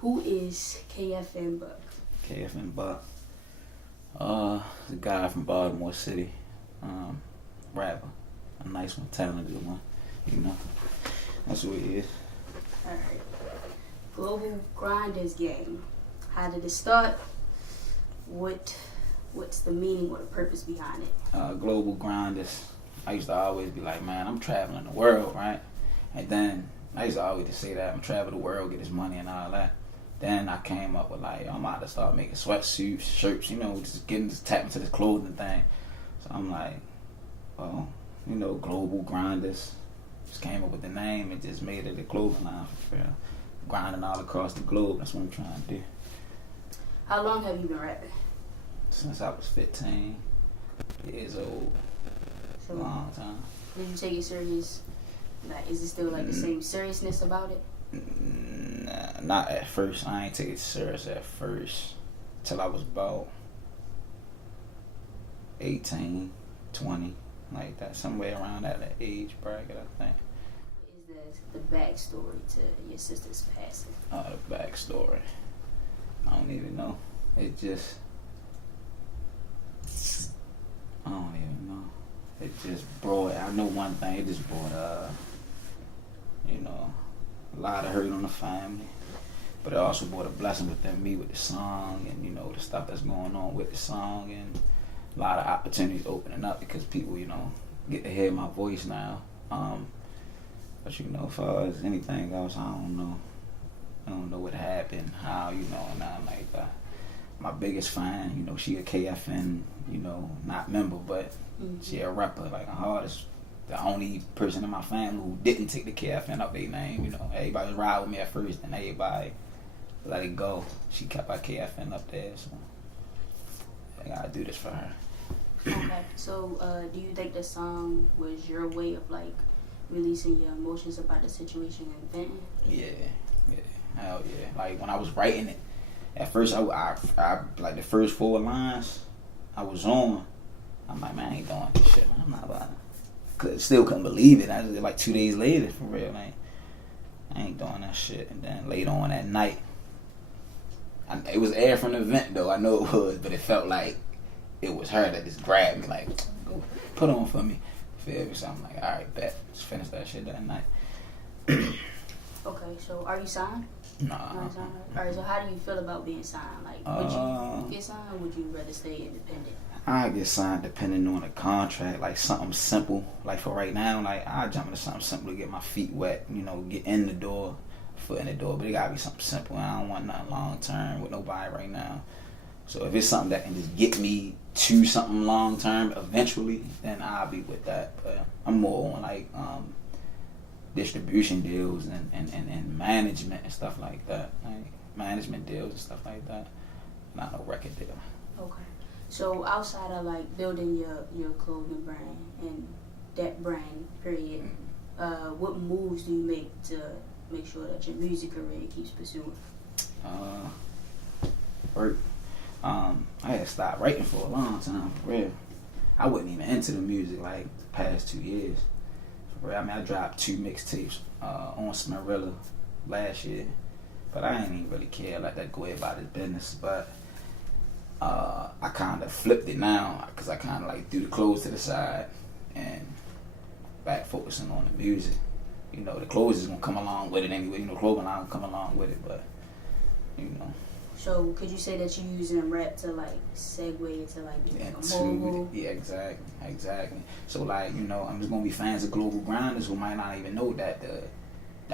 Who is Kfn Buck? Kfn Buck. The guy from Baltimore City. Rapper. A nice one, talented one. You know. That's who he is. Alright. Global Grinders Gang. How did it start? What's the meaning or the purpose behind it? Global Grinders. I used to always be like, man, I'm traveling the world, right? And then I used to always just say that I'm traveling the world, get this money and all that. Then I came up with like, I'm about to start making sweatsuits, shirts, just tap into this clothing thing. So I'm like, well, Global Grinders. Just came up with the name and just made it a clothing line for real. Grinding all across the globe. That's what I'm trying to do. How long have you been rapping? Since I was 15 years old. So, a long time. Did you take it serious? Like, is it still like the same seriousness about it? Nah, not at first. I ain't take it serious at first. Till I was about 18, 20, like that. Somewhere around that age bracket, I think. Is the backstory to your sister's passing? The backstory. I don't even know. It just... I don't even know. It just brought... I know one thing. It just brought, a lot of hurt on the family. But it also brought a blessing within me with the song and, the stuff that's going on with the song and a lot of opportunities opening up because people, get to hear my voice now. But, as far as anything else, I don't know. I don't know what happened, how, and I'm like that. My biggest fan, she a KFN, not member, but she a rapper, like a artist. The only person in my family who didn't take the KFN up their name, everybody was riding with me at first, and everybody let it go. She kept our KFN up there, so I gotta do this for her. Okay, so do you think the song was your way of like releasing your emotions about the situation and venting? Yeah, hell yeah. Like when I was writing it, at first I like the first 4 lines I was on. I'm like, man, I ain't doing this shit, man. I'm not about it. Still couldn't believe it. I was like 2 days later, for real. Like, I ain't doing that shit. And then later on that night, it was air from the vent though. I know it was, but it felt like it was her that just grabbed me, like, go put on for me. Feel me? So I'm like, all right, bet. Just finish that shit that night. Okay, so are you signed? Nah. Alright, so how do you feel about being signed? Like, would you get signed or would you rather stay independent? I get signed depending on the contract, like something simple. Like for right now, like I jump into something simple to get my feet wet, get in the door, foot in the door. But it gotta be something simple. I don't want nothing long term with nobody right now. So if it's something that can just get me to something long term eventually, then I'll be with that. But I'm more on like distribution deals and management and stuff like that. Like management deals and stuff like that. Not no record deal. Okay. So outside of like building your clothing brand and that brand period, what moves do you make to make sure that your music career keeps pursuing? Work. I had stopped writing for a long time, for real. I wasn't even into the music like the past 2 years. For real. I mean, I dropped 2 mixtapes on Smarilla last year, but I ain't even really care, let that go about his business. But I kind of flipped it now because I kind of like threw the clothes to the side and back focusing on the music. The clothes is gonna come along with it anyway. Clothing line will come along with it, but So could you say that you're using rap to like segue into like being a mogul? Yeah, exactly. So like I'm just gonna be fans of Global Grinders who might not even know that the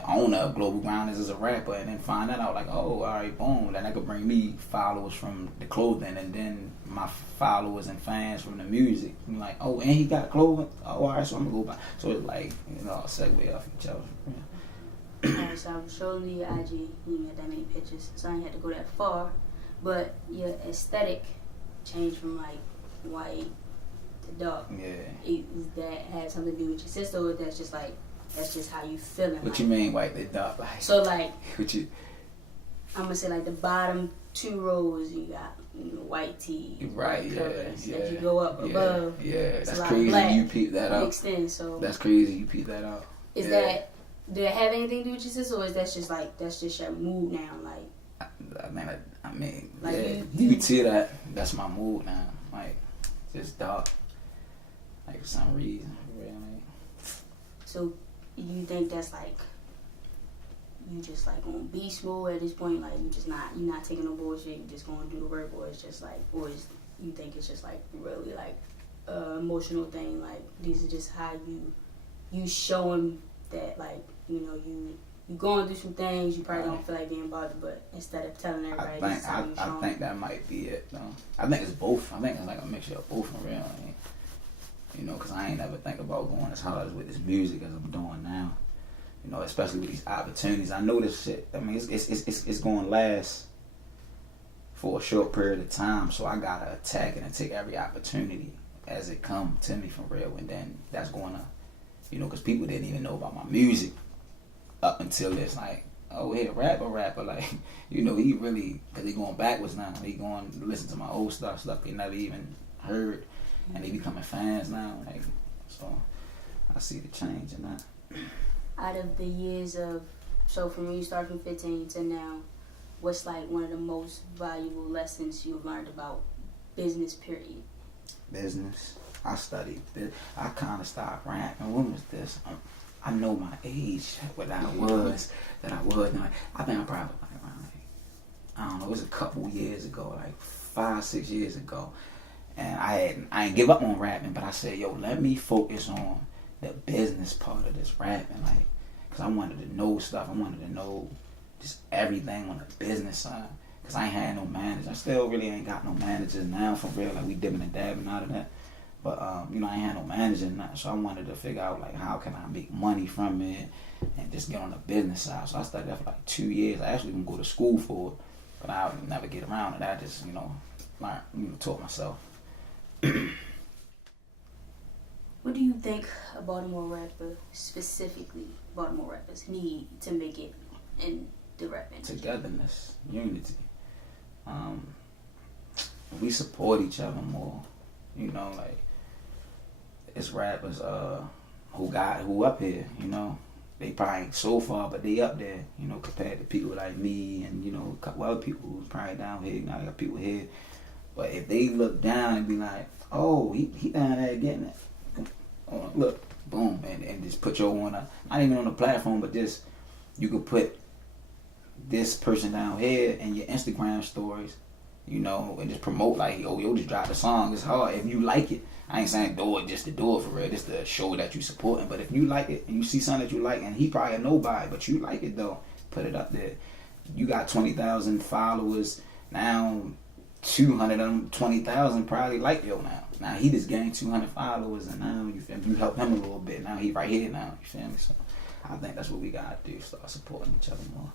owner of Global Grinders is a rapper, and then find that out like, oh, all right, boom, then that could bring me followers from the clothing, and then my followers and fans from the music. I'm like, oh, and he got clothing. Oh, all right, so I'm gonna go buy. So it's like segue off each other. Yeah. Alright, so I was showing you your IG. You didn't get that many pictures, so I didn't have to go that far. But your aesthetic changed from like white to dark. Yeah. Does that have something to do with your sister, or that's just how you feeling? What like? you mean white to dark? Like, so like, what you? I'm gonna say like the bottom 2 rows you got white tee, right? White Yeah. colors. As you go up above, yeah, that's crazy. You peep that out. Mixed in, so that's crazy. You peep that out. Is that? Did it have anything to do with your sister, or is that just your mood now? Like, I mean, like yeah, you see that? That's my mood now. Like, just dark. Like, for some reason, really. So, you think that's like, you just like gonna be smooth at this point? Like, you're not taking no bullshit. You just gonna do the work, or it's just like, you think it's just like really like emotional thing? Like, these are just how you show them that, like, you know, you going through some things. You probably don't feel like being bothered, but instead of telling everybody, I think that might be it, though. I think it's both. I think it's like a mixture of both for real. You know, because I ain't never think about going as hard as with this music as I'm doing now. You know, especially with these opportunities. I know this shit. I mean, it's going to last for a short period of time, so I gotta attack it and take every opportunity as it come to me for real. And then that's going to, you know, because people didn't even know about my music up until it's like, oh, yeah, rapper, like, you know, he really, because he going backwards now. He going to listen to my old stuff they never even heard, and they becoming fans now. Like, so I see the change in that. Out of the years of, so from when you started from 15 to now, what's like one of the most valuable lessons you've learned about business, period? Business. I studied this. I kind of started rapping. When was this? I know my age, what I was, that I was. Like, I think I probably like around, like, I don't know, it was a couple years ago, like 5-6 years ago. And I ain't give up on rapping, but I said, yo, let me focus on the business part of this rapping, like, because I wanted to know stuff. I wanted to know just everything on the business side, because I ain't had no manager. I still really ain't got no managers now, for real. Like, we dipping and dabbing out of that. But, you know, I ain't had no manager now, so I wanted to figure out, like, how can I make money from it and just get on the business side. So I studied that for, like, 2 years. I actually didn't go to school for it, but I would never get around it. I just, you know, learned, you know, taught myself. What do you think a Baltimore rapper, specifically Baltimore rappers, need to make it in the rap industry? Togetherness, unity. We support each other more. You know, like, it's rappers who up here, you know. They probably ain't so far, but they up there, you know, compared to people like me and, you know, a couple other people who's probably down here. You know, I got people here. But if they look down and be like, oh, he down there getting it. Oh, look, boom, and just put your on not even on the platform, but just, you could put this person down here in your Instagram stories, you know, and just promote, like, yo, just drop the song. It's hard. If you like it, I ain't saying do it just to do it for real, just to show that you supporting. But if you like it and you see something that you like, and he probably a nobody, but you like it though, put it up there. You got 20,000 followers now. 220,000 probably like yo now. Now he just gained 200 followers, and now you help him a little bit. Now he right here now. You feel me? So I think that's what we gotta do. Start supporting each other more.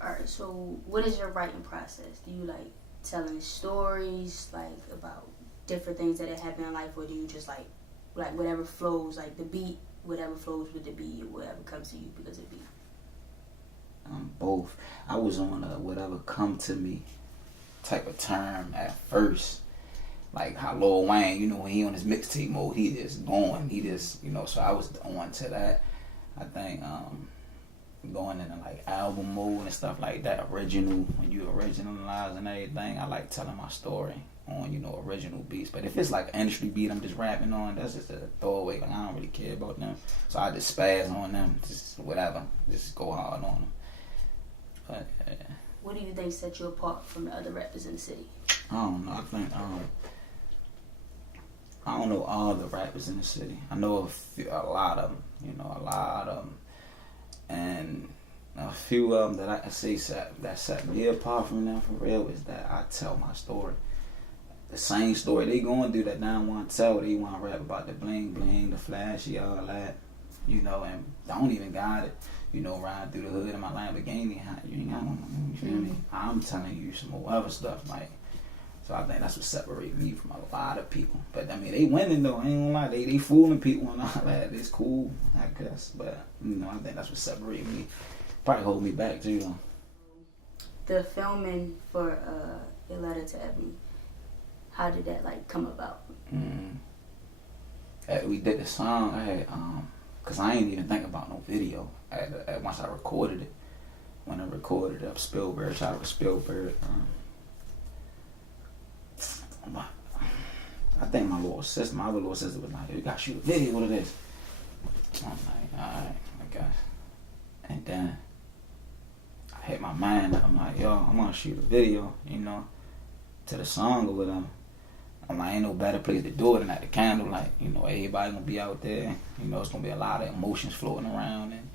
Alright. So what is your writing process? Do you like telling stories like about different things that have happened in life, or do you just like whatever flows, like the beat, whatever flows with the beat, or whatever comes to you because of the beat? Both. I was on a whatever come to me type of term at first, like how Lil Wayne, you know, when he on his mixtape mode, he just going, he just, you know, so I was on to that. I think going into like album mode and stuff like that, original, when you originalize and everything, I like telling my story on, you know, original beats. But if it's like an industry beat I'm just rapping on, that's just a throwaway. Like, I don't really care about them, so I just spaz on them, just whatever, just go hard on them. But what do you think set you apart from the other rappers in the city? I don't know. I think I don't know all the rappers in the city. I know a lot of them. You know, a lot of them, and a few of them that I can say that set me apart from them for real is that I tell my story. The same story they going through that now want to tell. They want to rap about the bling bling, the flashy, all that. You know, and I don't even got it. You know, riding through the hood in my Lamborghini, you ain't got one. You feel me? I'm telling you some more other stuff, like. So I think that's what separates me from a lot of people. But I mean, they winning though. I ain't gonna lie, they fooling people and all that. It's cool, I guess. But you know, I think that's what separates me. Probably hold me back too, though. The filming for Your Letter to Ebony, how did that like come about? We did the song. I had cause I ain't even think about no video. Once I recorded it, when I recorded up Spielberg, shout out to Spielberg. I think my other little sister was like, "You gotta shoot a video of this." I'm like, alright, I guess. And then I hit my mind up. I'm like, yo, I'm gonna shoot a video, you know, to the song or whatever. I'm like, ain't no better place to do it than at the candlelight. You know, everybody gonna be out there. You know, it's gonna be a lot of emotions floating around, and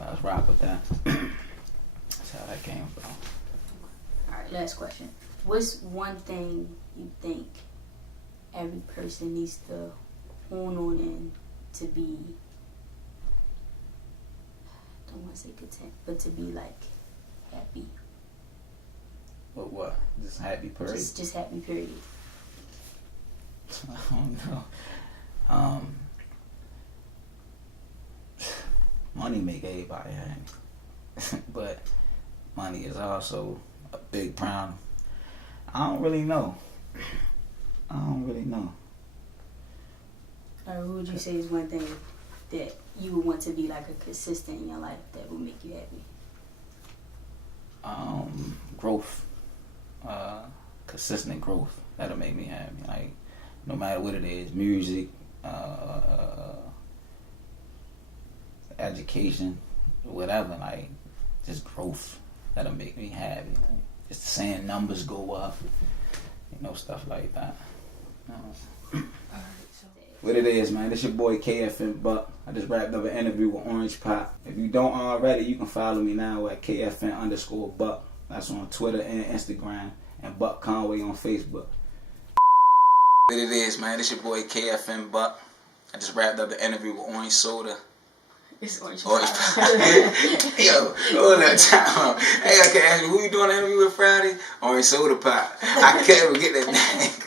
let's rock with that. That's how that came from. Alright, last question. What's one thing you think every person needs to hone on in to be, I don't want to say content, but to be like happy? What? Just happy period? Just happy period. I don't know. Money make everybody happy. But money is also a big problem. I don't really know. Or who would you say is one thing that you would want to be like a consistent in your life that would make you happy? Growth. Consistent growth. That'll make me happy. Like, no matter what it is, music, education, whatever, like, just growth. That'll make me happy. Like, just seeing numbers go up, you know, stuff like that. What it is, man, this your boy Kfn Buck. I just wrapped up an interview with Orange Pop. If you don't already, you can follow me now at Kfn_Buck. That's on Twitter and Instagram, and Buck Conway on Facebook. What it is, man, this your boy Kfn Buck. I just wrapped up the interview with Orange Soda. It's Orange Pop. Yo, hold that time. Hey, I can ask you, who you doing the interview with Friday? Orange Soda Pop. I can't even get that name.